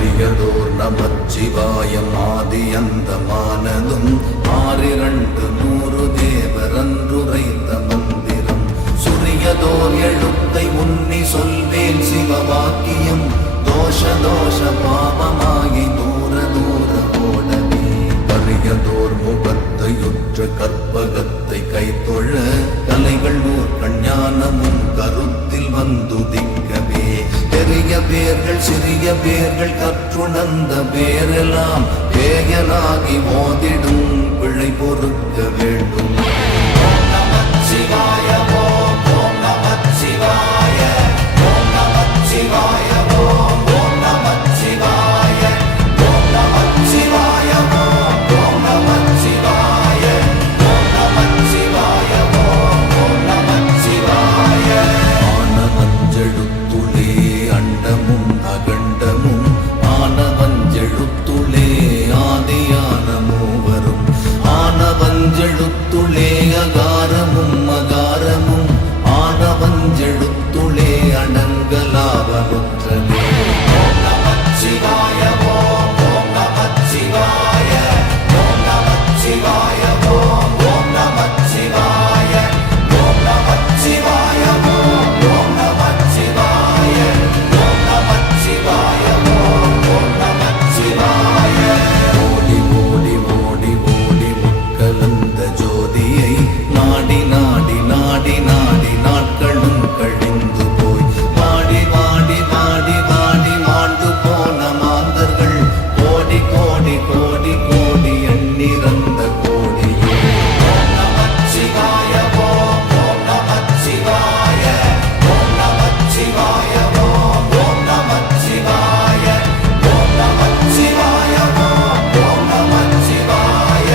அரியதோர் நமச்சிவாயம் ஆதியந்தமானதும் ஆறிரண்டு நூறு தேவரன்றுரைத்த மந்திரம் சுரியதோர் எழுத்தை உன்னி சொல்வேன் சிவவாக்கியம் தோஷ தோஷ பாவமாகி தூர தூர ஓடவே கரியதோர் முகத்தையுற்ற கற்பகத்தை கைத்தொழ கலைகள் நூற் கஞ்ஞானமும் கருத்தில் வந்துதிக்கவே பெரிய பேர்கள் சிறிய பேர்கள் கற்றுணர்ந்த பேரெல்லாம் பேயனாகி மோதிடும் பிழை பொறுக்க வேண்டும். ஓம் நமச்சிவாய ஓம் ஓம் நமச்சிவாய ஓம் நமச்சிவாய ஓம் ஓம் நமச்சிவாய ஓம் நமச்சிவாய ஓம் ஓம் நமச்சிவாய ஓம் நமச்சிவாய ஓம் ஓம் நமச்சிவாய ஆனவஞ்செழுத்துளே அண்டமும் அகண்டமும் ஆனவஞ்செழுத்துளே ஆதியான மூவரும் ஆனவஞ்செழுத்துளே அகாரமும் அகாரமும் ஆனவஞ்செழுத்துளே அடங்கலாவனுற்றதே. ஓம் நமச்சிவாய ஓம் ஓம் நமச்சிவாய ஓம் நமச்சிவாய ஓம் ஓம் நமச்சிவாய ஓம் நமச்சிவாய ஓம் ஓம் நமச்சிவாய ஓம் நமச்சிவாய ஓம் ஓம் நமச்சிவாய. ஓடி ஓடி ஓடி ஓடி முக்கலந்த ஜோதியை நாடி நாடி நாடி நாடி நாட்களும் கழிந்து போய் வாடி வாடி வாடி வாடி மாண்டு போன மாந்தர்கள் கோடி கோடி கோடி கோடி எண்ணிறந்த கோடியே. ஓம் நமச்சிவாய ஓம் ஓம் நமச்சிவாய ஓம் நமச்சிவாய ஓம் ஓம் நமச்சிவாய ஓம் நமச்சிவாய ஓம் ஓம் நமச்சிவாய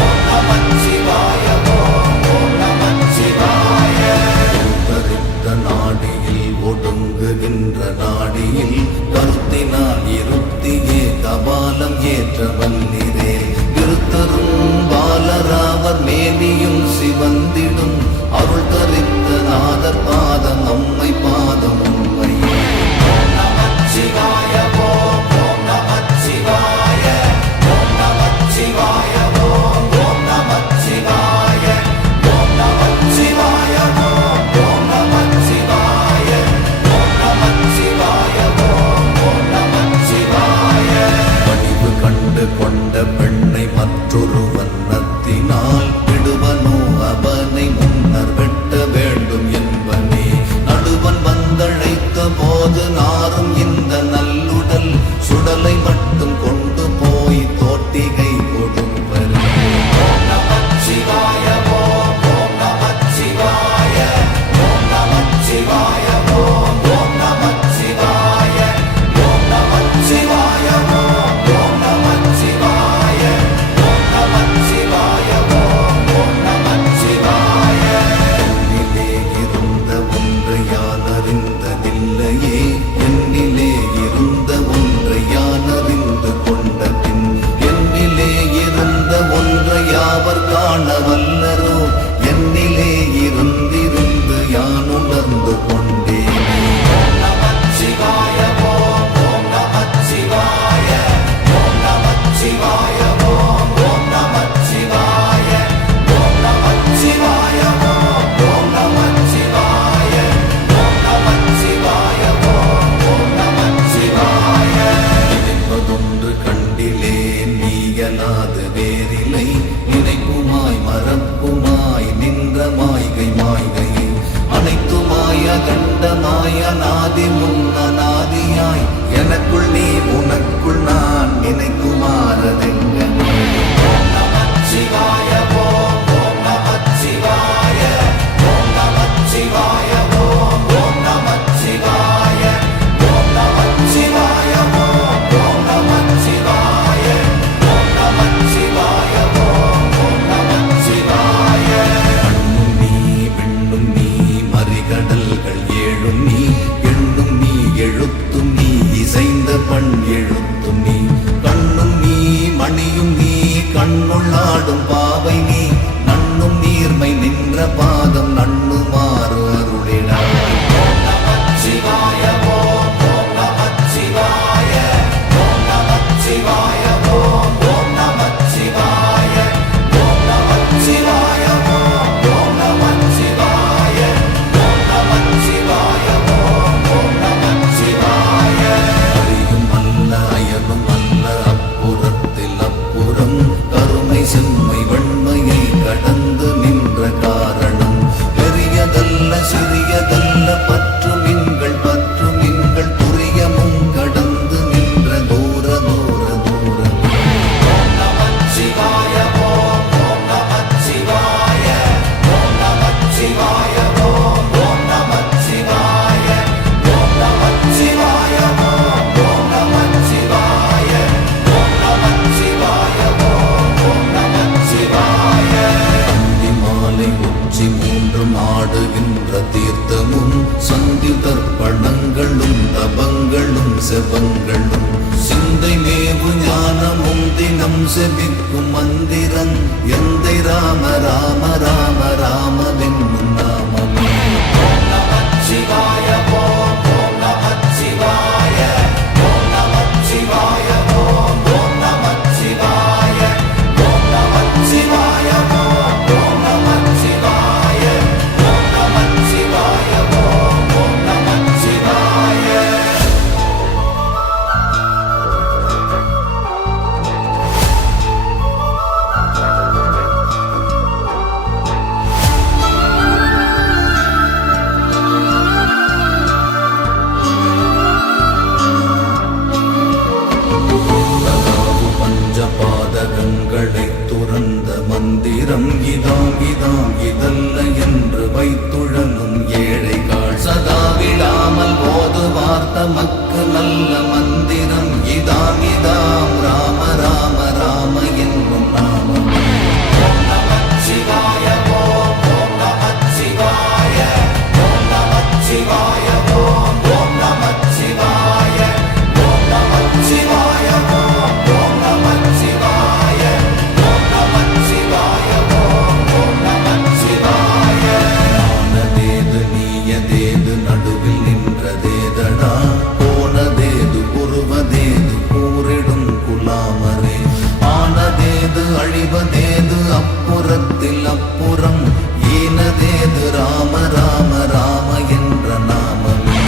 ஓம் நமச்சிவாய ஓம் ஓம் நமச்சிவாய. உத்தரித்த நாடியில் ஒடுங்குகின்ற நாடியில் கருத்தினால் இருத்தியே கபாலம் ஏற்ற வல்லிரே விருத்தரும் பாலராவர் மேனியும் சிவந்திடும் அருள் தரித்த நாதர் பாதம் அம்மை பாதம் உண்மையே. ஓம் நமச்சிவாய ஓம் ஓம் நமச்சிவாய ஓம் நமச்சிவாய ஓம் ஓம் நமச்சிவாய ஓம் நமச்சிவாய ஓம் ஓம் நமச்சிவாய ஓம் நமச்சிவாய ஓம் ஓம் நமச்சிவாய. வடிவு கண்டு கொண்ட பெண்ணை மற்றொரு வண்ணத்தினால் விடுவனோ அவனை முன்னர் வெட்ட வேண்டும் என்பனே நடுவன் வந்தழைத்த போது நாரும் இந்த நல்லுடல் சுடலை மட்டும் கொண்டு போய் தோட்டிகை கொடுப்பர். ஓம் நமச்சிவாய ஓம் ஓம் நமச்சிவாய ஓம் நமச்சிவாய ஓம் ஓம் நமச்சிவாய ஓம் நமச்சிவாய ஓம் ஓம் நமச்சிவாய ஓம் நமச்சிவாய ஓம் ஓம் நமச்சிவாய. என்னிலே இருந்த ஒன்றை யான் அறிந்ததில்லையே என்னிலே இருந்த ஒன்றை யான் அறிந்து கொண்ட பின் என்னிலே இருந்த ஒன்றை யாவர் காண வல்லரோ என்னிலே இருந்திருந்து யான் உணர்ந்து கொண்டேன். ஓம் நமச்சிவாய ஓம் ஓம் நமச்சிவாய ஓம் நமச்சிவாய ஓம் ஓம் நமச்சிவாய ஓம் நமச்சிவாய ஓம் ஓம் நமச்சிவாய ஓம் நமச்சிவாய ஓம் ஓம் நமச்சிவாய. நினைப்பதொன்று கண்டிலே நீயலாது வேறில்லை நினைப்புமாய் மறப்புமாய் நின்ற மாய்கை மாய்கையை அனைத்துமாய் அகண்டமாய் அநாதி முன்னநாதியாய் எனக்குள் நீ உனக்குள் நான் நினைக்குமாறதெங்கனே. ஓம் நமச்சிவாய ஓம் ஓம் நமச்சிவாய ஓம் நமச்சிவாய ஓம் ஓம் நமச்சிவாய ஓம் நமச்சிவாய ஓம் ஓம் நமச்சிவாய ஓம் நமச்சிவாய ஓம் ஓம் நமச்சிவாய. கண்ணும் நீ பெண்ணும் நீ மறிகடல்கள் ஏழும் நீ எண்ணும் நீ எழுத்தும் நீ இசைந்த பண் எழுத்தும் நீ கண்ணும் நீ மணியும் நீ கண்ணுள்ளாடும் பாவை நீ நண்ணும் நீர்மை நின்ற பாதம் நண்ணுமாறு அருளினாய். ஓம் நமச்சிவாய ஓம் ஓம் நமச்சிவாய ஓம் செபிக்கும் மந்திரம் எந்தை ராம ராம ராம ராமவென்னும் நாமமே. ஓம் நமச்சிவாய ஓம் ஓம் நமச்சிவாய ஓம் நமச்சிவாய ஓம் ஓம் நமச்சிவாய ஓம் நமச்சிவாய ஓம் ஓம் நமச்சிவாய ஓம் நமச்சிவாய ஓம் ஓம் நமச்சிவாய. பாதகங்களை துறந்த மந்திரம் இதாம் இதாம் இதல்ல என்று வைத்துழலும் ஏழைகள் சதா விடாமல் ஓதுவார் தமக்கு நல்ல மந்திரம் இதாம் இதாம் ராம ராம ராம என்னும் நாமமே. ஓம் நமச்சிவாய ஓம் ஓம் நமச்சிவாய ஓம் நமச்சிவாய ஓம் ஓம் நமச்சிவாய ஓம் நமச்சிவாய ஓம் ஓம் நமச்சிவாய ஓம் நமச்சிவாய ஓம் ஓம் நமச்சிவாய. ஆனதேது நீயதேது நடுவில் நின்றதேதடா போனதேது உருவதேது கூறிடும் குலாமரே. ஆனதேது அழிவதேது அப்புறத்தில் அப்புறம் ஈனதேது ராம ராம ராம என்ற நாமமே.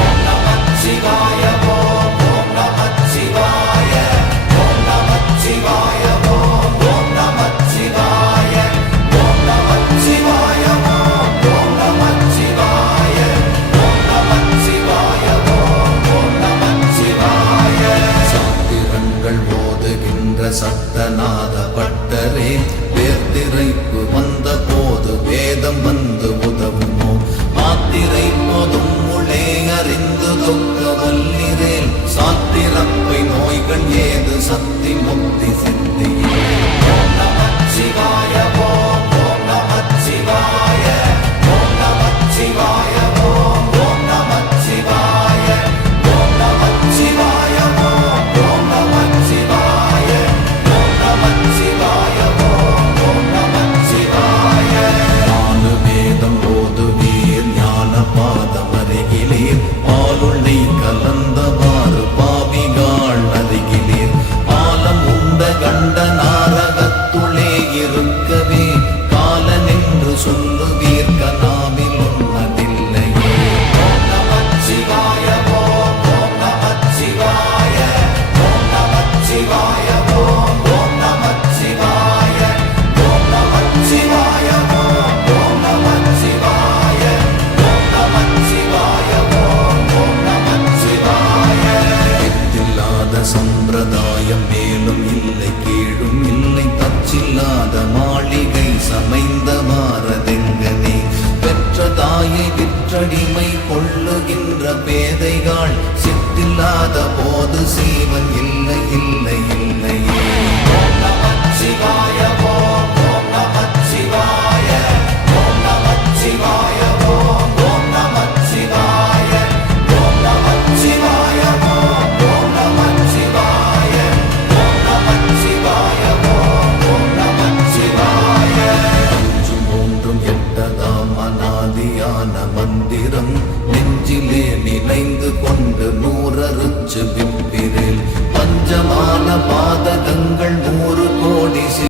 ஓம் நமச்சிவாய ஓம் ஓம் நமச்சிவாய ஓம் நமச்சிவாய ஓம் ஓம் நமச்சிவாய ஓம் நமச்சிவாய ஓம் ஓம் நமச்சிவாய ஓம் நமச்சிவாய ஓம் ஓம் நமச்சிவாய. சாத்திரங்கள் ஓதுகின்ற சத்தநாத பட்டரே வேர்திரைப்பு வந்த போது வேதம் வந்து உதவுமோ. மாத்திரை போதும் முளே அறிந்து தொக்க வல்லிரேல் சாத்திரப்பை நோய்கள் ஏது சக்தி முக்தி சித்தியே. ஓம் நமச்சிவாய ஓம் ஓம் நமச்சிவாய ஓம் நமச்சிவாய ஓம் ஓம் நமச்சிவாய ஓம் நமச்சிவாய ஓம் ஓம் நமச்சிவாய ஓம் நமச்சிவாய ஓம் ஓம் நமச்சிவாய. நாலு வேதம் ஓதுவீர் ஞான பாதம் அருகிலீர் பாலுள்ளை கலந்தவாறு பாவிகாள் அருகிலீர் பாலம் உண்ட கண்ட நாரகத்துளே இருக்கவே காலனென்று சொல்லுவீர் கனாவில் உன்னதில்லையே. ஓம் நமச்சிவாய ஓம் ஓம் நமச்சிவாய ஓம் நமச்சிவாய ஓம் ஓம் நமச்சிவாய ஓம் நமச்சிவாய ஓம் ஓம் நமச்சிவாய ஓம் நமச்சிவாய ஓம் ஓம் நமச்சிவாய. எத்தில்லாத சம்பிரதாயம் மேலும் இல்லை கீழும் இல்லை தச்சில்லாத மாளிகை சமைந்த மாறதெங்கனே. பெற்ற தாயை விற்றடிமை கொள்ளுகின்ற பேதைகள் சித்தில்லாத போது சீவன் இல்லை இல்லை இல்லையே. ஓம் நமச்சிவாய ஓம் ஓம் நமச்சிவாய ஓம் நமச்சிவாய ஓம் ஓம் நமச்சிவாய ஓம் நமச்சிவாய ஓம் ஓம் நமச்சிவாய ஓம் நமச்சிவாய ஓம் ஓம் நமச்சிவாய. அஞ்சும் மூன்றும் எட்டதாம் அநாதியான மந்திரம் நெஞ்சிலே நினைந்து கொண்டு நூறறுச்சு விப்பிரேல் பஞ்சமான பாதகங்கள் 100 கோடி